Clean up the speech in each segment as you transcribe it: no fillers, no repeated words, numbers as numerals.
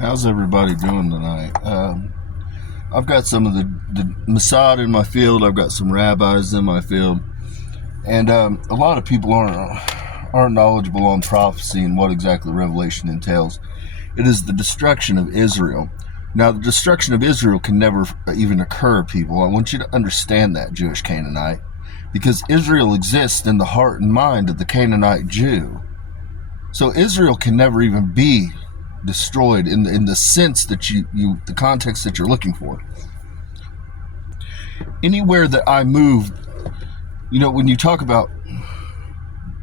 How's everybody doing tonight? I've got some of the Mossad in my field. I've got some rabbis in my field, and a lot of people aren't knowledgeable on prophecy and what exactly Revelation entails. It is the destruction of Israel. Now, the destruction of Israel can never even occur, people. I want you to understand that, Jewish Canaanite, because Israel exists in the heart and mind of the Canaanite Jew. So Israel can never even be destroyed in the sense that the context that you're looking for. Anywhere that I move, when you talk about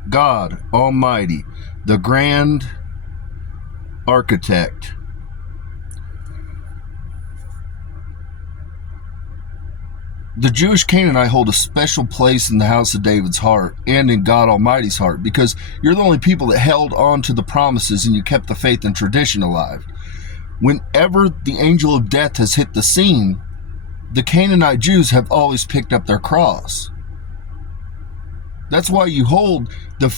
God Almighty, the grand architect, the Jewish Canaanite hold a special place in the house of David's heart and in God Almighty's heart, because you're the only people that held on to the promises and you kept the faith and tradition alive. Whenever the angel of death has hit the scene, the Canaanite Jews have always picked up their cross. That's why you hold the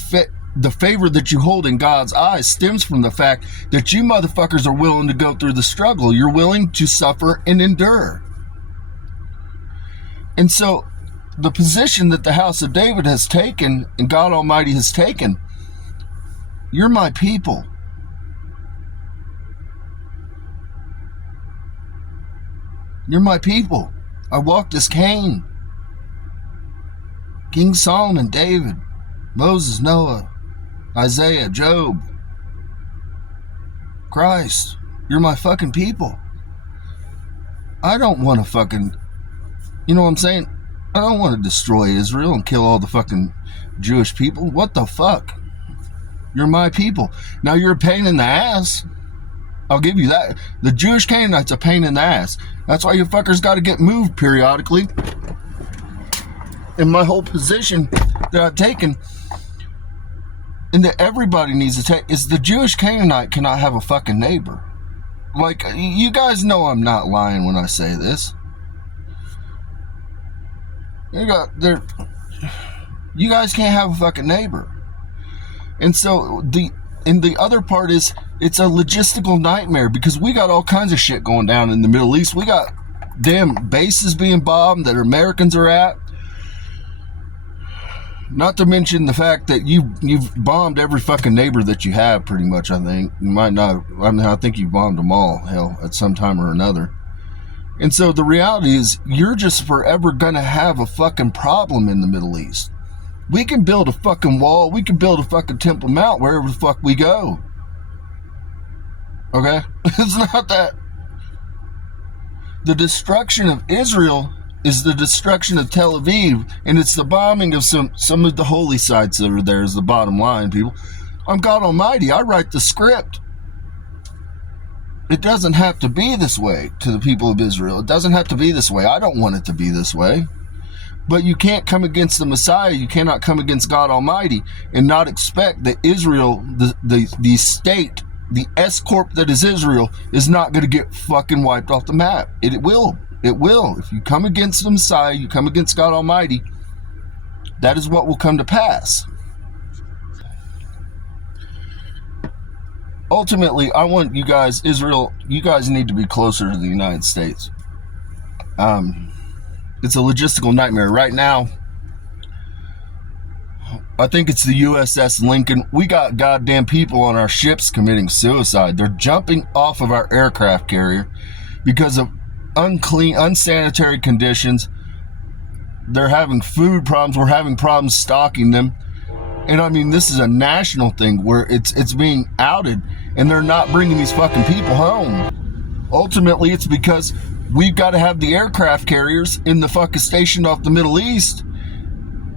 favor that you hold in God's eyes stems from the fact that you motherfuckers are willing to go through the struggle. You're willing to suffer and endure. And so the position that the house of David has taken and God Almighty has taken, you're my people. You're my people. I walked as Cain, King Solomon, David, Moses, Noah, Isaiah, Job, Christ. You're my fucking people. I don't want to fucking... You know what I'm saying? I don't want to destroy Israel and kill all the fucking Jewish people. What the fuck? You're my people. Now, you're a pain in the ass. I'll give you that. The Jewish Canaanite's a pain in the ass. That's why you fuckers got to get moved periodically. And my whole position that I've taken, and that everybody needs to take, is the Jewish Canaanite cannot have a fucking neighbor. Like, you guys know I'm not lying when I say this. You guys can't have a fucking neighbor. And so the other part is, it's a logistical nightmare, because we got all kinds of shit going down in the Middle East. We got damn bases being bombed that Americans are at. Not to mention the fact that you've bombed every fucking neighbor that you have, pretty much. I think you might not. I think you've bombed them all, hell, at some time or another. And so the reality is, you're just forever gonna have a fucking problem in the Middle East. We can build a fucking wall, we can build a fucking Temple Mount wherever the fuck we go. Okay? It's not that. The destruction of Israel is the destruction of Tel Aviv, and it's the bombing of some of the holy sites that are there, is the bottom line, people. I'm God Almighty, I write the script. It doesn't have to be this way to the people of Israel. It doesn't have to be this way. I don't want it to be this way. But you can't come against the Messiah. You cannot come against God Almighty and not expect that Israel, the state, the S-corp that is Israel, is not going to get fucking wiped off the map. It will. It will. If you come against the Messiah, you come against God Almighty, that is what will come to pass. Ultimately, I want you guys, Israel, you guys need to be closer to the United States. It's a logistical nightmare. Right now, I think it's the USS Lincoln. We got goddamn people on our ships committing suicide. They're jumping off of our aircraft carrier because of unclean, unsanitary conditions. They're having food problems. We're having problems stocking them. And I mean, this is a national thing where it's being outed, and they're not bringing these fucking people home. Ultimately, it's because we've got to have the aircraft carriers in the fucking stationed off the Middle East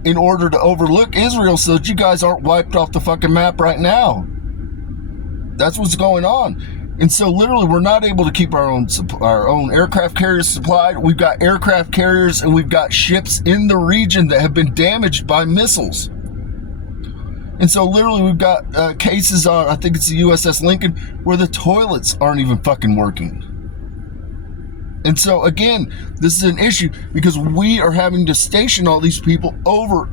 in order to overlook Israel, so that you guys aren't wiped off the fucking map right now. That's what's going on. And so literally, we're not able to keep our own aircraft carriers supplied. We've got aircraft carriers and we've got ships in the region that have been damaged by missiles. And so literally we've got cases on, I think it's the USS Lincoln, where the toilets aren't even fucking working. And so again, this is an issue because we are having to station all these people over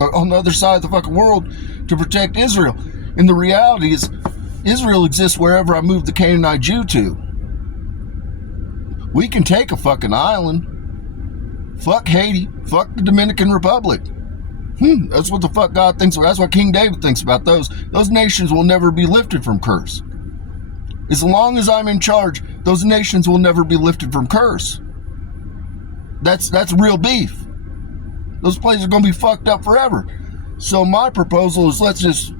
on the other side of the fucking world to protect Israel. And the reality is Israel exists wherever I move the Canaanite Jew to. We can take a fucking island. Fuck Haiti. Fuck the Dominican Republic. That's what the fuck God thinks. That's what King David thinks about those. Those nations will never be lifted from curse. As long as I'm in charge, those nations will never be lifted from curse. That's real beef. Those places are going to be fucked up forever. So my proposal is, let's just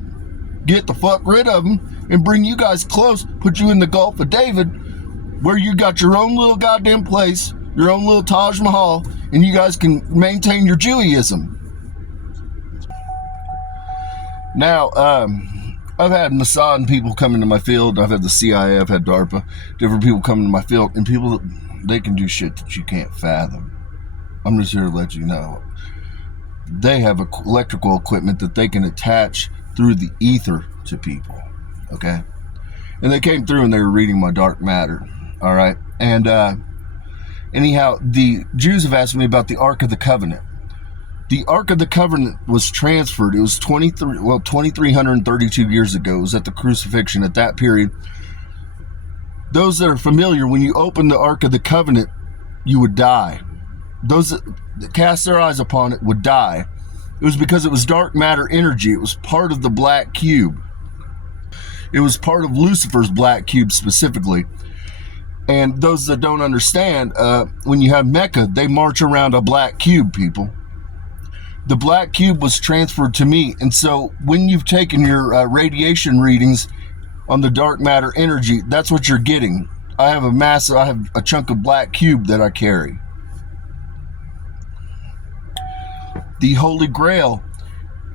get the fuck rid of them and bring you guys close, put you in the Gulf of David, where you got your own little goddamn place, your own little Taj Mahal, and you guys can maintain your Judaism. Now, I've had Mossad people come into my field. I've had the CIA, I've had DARPA, different people come into my field, and people, they can do shit that you can't fathom. I'm just here to let you know. They have electrical equipment that they can attach through the ether to people, okay? And they came through and they were reading my dark matter, all right? And anyhow, the Jews have asked me about the Ark of the Covenant. The Ark of the Covenant was transferred. It was 2,332 years ago. It was at the crucifixion at that period. Those that are familiar, when you open the Ark of the Covenant, you would die. Those that cast their eyes upon it would die. It was because it was dark matter energy. It was part of the black cube. It was part of Lucifer's black cube specifically. And those that don't understand, when you have Mecca, they march around a black cube, people. The black cube was transferred to me. And so when you've taken your radiation readings on the dark matter energy, that's what you're getting. I have a chunk of black cube that I carry. The Holy Grail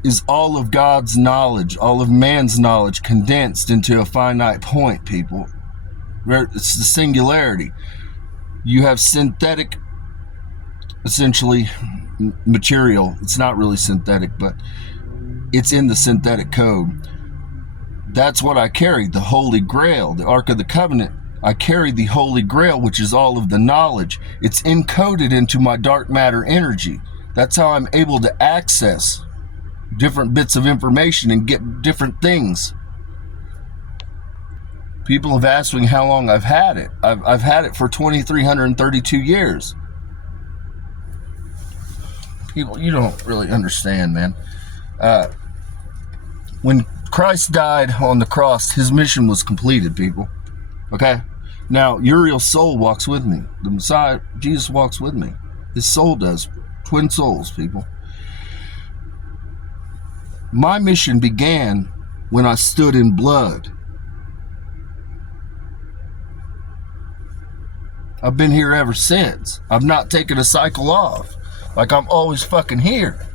is all of God's knowledge, all of man's knowledge condensed into a finite point, people. It's the singularity. You have synthetic, essentially, material. It's not really synthetic, but it's in the synthetic code. That's what I carry, the Holy Grail, the Ark of the Covenant. I carry the Holy Grail, which is all of the knowledge. It's encoded into my dark matter energy. That's how I'm able to access different bits of information and get different things. People have asked me how long I've had it. I've had it for 2,332 years. People, you don't really understand, man. When Christ died on the cross, his mission was completed, people. Okay? Now, Uriel's soul walks with me. The Messiah, Jesus, walks with me. His soul does. Twin souls, people. My mission began when I stood in blood. I've been here ever since. I've not taken a cycle off. Like, I'm always fucking here.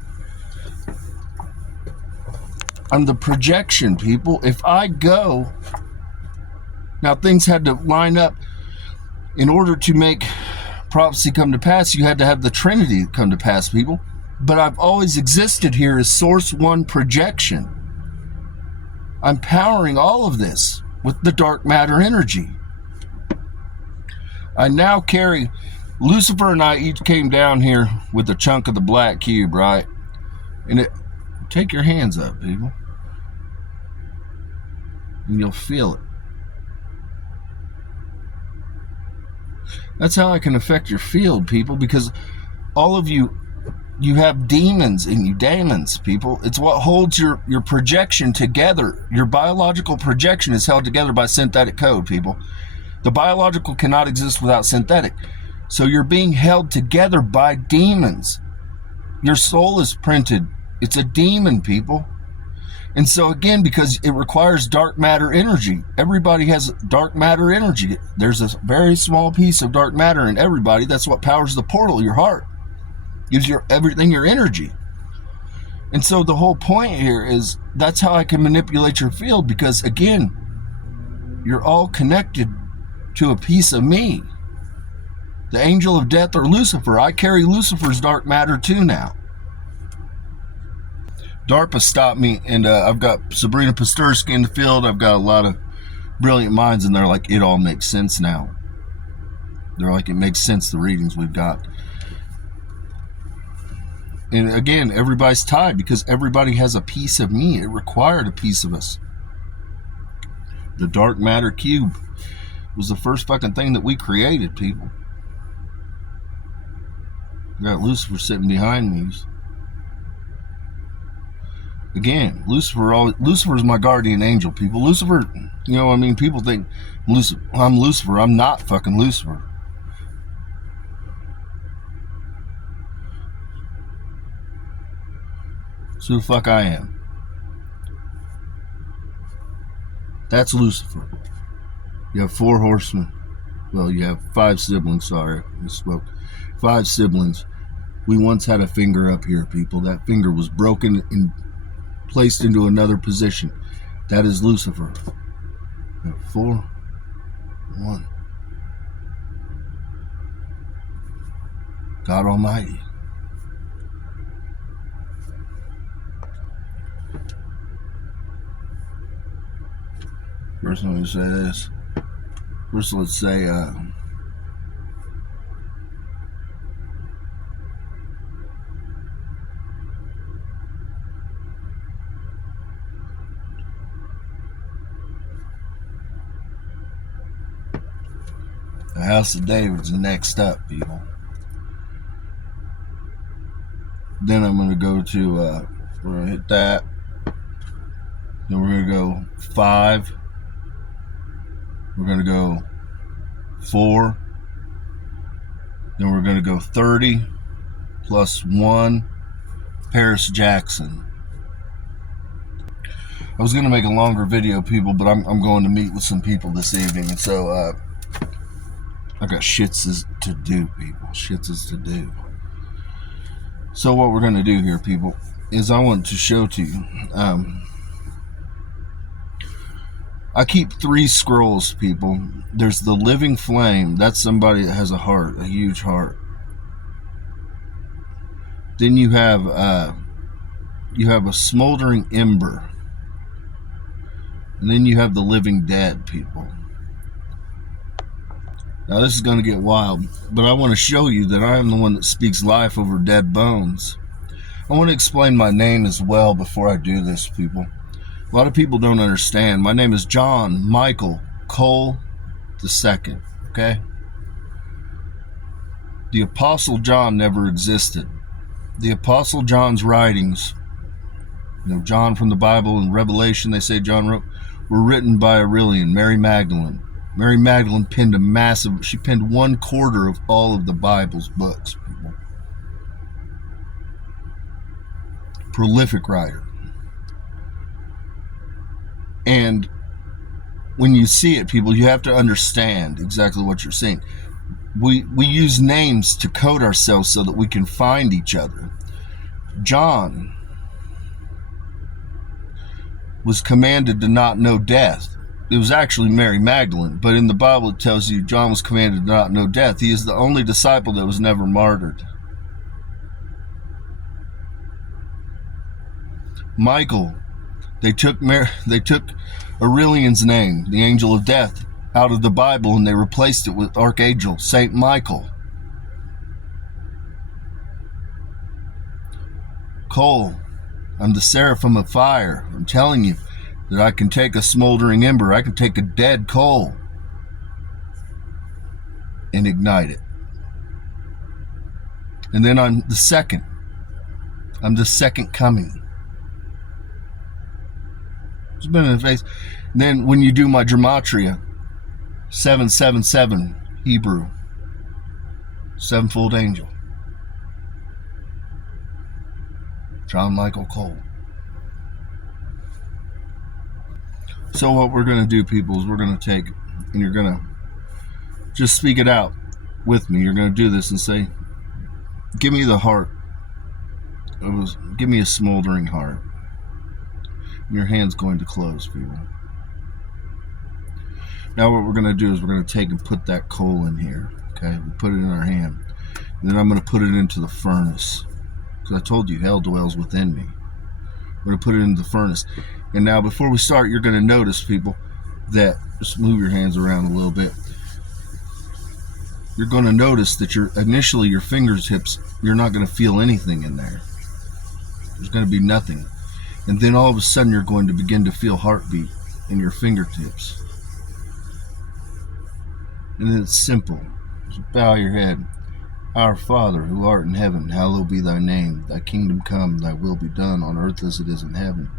I'm the projection, people. If I go... Now, things had to line up. In order to make prophecy come to pass, you had to have the Trinity come to pass, people. But I've always existed here as Source One projection. I'm powering all of this with the dark matter energy. I now carry... Lucifer and I each came down here with a chunk of the black cube, right? And take your hands up, people. And you'll feel it. That's how I can affect your field, people, because all of you have demons in you, daemons, people. It's what holds your projection together. Your biological projection is held together by synthetic code, people. The biological cannot exist without synthetic. So you're being held together by demons. Your soul is printed. It's a demon, people. And so again, because it requires dark matter energy, everybody has dark matter energy. There's a very small piece of dark matter in everybody. That's what powers the portal, your heart. Gives everything your energy. And so the whole point here is that's how I can manipulate your field, because again, you're all connected to a piece of me. The angel of death, or Lucifer. I carry Lucifer's dark matter too now. DARPA stopped me, and I've got Sabrina Pastursky in the field. I've got a lot of brilliant minds, and they're like, it all makes sense now. They're like, it makes sense, the readings we've got. And again, everybody's tied because everybody has a piece of me. It required a piece of us. The dark matter cube was the first fucking thing that we created, people. I got Lucifer sitting behind me. Again, Lucifer's my guardian angel, people. Lucifer, you know what I mean? People think I'm Lucifer. I'm not fucking Lucifer. So who the fuck I am? That's Lucifer. You have 4 horsemen. Well, you have 5 siblings, sorry, I misspoke. 5 siblings. We once had a finger up here, people. That finger was broken and placed into another position. That is Lucifer. 4, 1. God Almighty. First, I'm going to say this. First, let's say, the House of David's next up, people. Then I'm going to go to, we're going to hit that. Then we're going to go 5. We're going to go 4. Then we're going to go 30 plus 1. Paris Jackson. I was going to make a longer video, people, but I'm going to meet with some people this evening. And so, I got shits to do, people. Shits is to do. So what we're going to do here, people, is I want to show to you. I keep 3 scrolls, people. There's the living flame. That's somebody that has a heart, a huge heart. Then you have a smoldering ember. And then you have the living dead, people. Now this is going to get wild, but I want to show you that I am the one that speaks life over dead bones. I want to explain my name as well before I do this, people. A lot of people don't understand. My name is John Michael Cole II, okay? The Apostle John never existed. The Apostle John's writings, you know, John from the Bible and Revelation, they say John wrote, were written by Aurelian, Mary Magdalene. Mary Magdalene penned she penned 1/4 of all of the Bible's books, people. Prolific writer. And when you see it, people, you have to understand exactly what you're seeing. We use names to code ourselves so that we can find each other. John was commanded to not know death. It was actually Mary Magdalene, but in the Bible it tells you John was commanded to not know death. He is the only disciple that was never martyred. Michael, they took Aurelian's name, the angel of death, out of the Bible, and they replaced it with Archangel Saint Michael. Cole, I'm the seraphim of fire. I'm telling you that I can take a smoldering ember, I can take a dead coal and ignite it. And then I'm the second coming. It's been in the face. And then when you do my gematria, 777 Hebrew, 7-fold angel, John Michael Cole. So what we're going to do, people, is we're going to take, and you're going to just speak it out with me. You're going to do this and say, give me the heart. Give me a smoldering heart. And your hand's going to close, people. Now what we're going to do is we're going to take and put that coal in here. Okay, we put it in our hand. And then I'm going to put it into the furnace. Because I told you, hell dwells within me. We're going to put it into the furnace. And now before we start, you're going to notice, people, that, just move your hands around a little bit. You're going to notice that initially your fingertips, you're not going to feel anything in there. There's going to be nothing. And then all of a sudden you're going to begin to feel heartbeat. in your fingertips. And it's simple. Just bow your head. Our Father, who art in heaven, hallowed be thy name. Thy kingdom come, thy will be done, on earth as it is in heaven.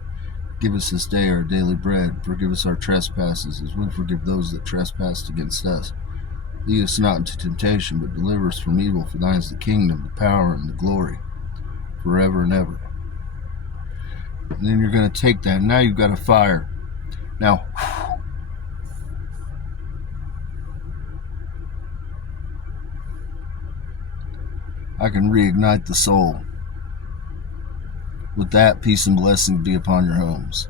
Give us this day our daily bread. Forgive us our trespasses, as we forgive those that trespass against us. Lead us not into temptation, but deliver us from evil. For thine is the kingdom, the power, and the glory, forever and ever. And then you're going to take that. Now you've got a fire. Now, I can reignite the soul. With that, peace and blessing be upon your homes.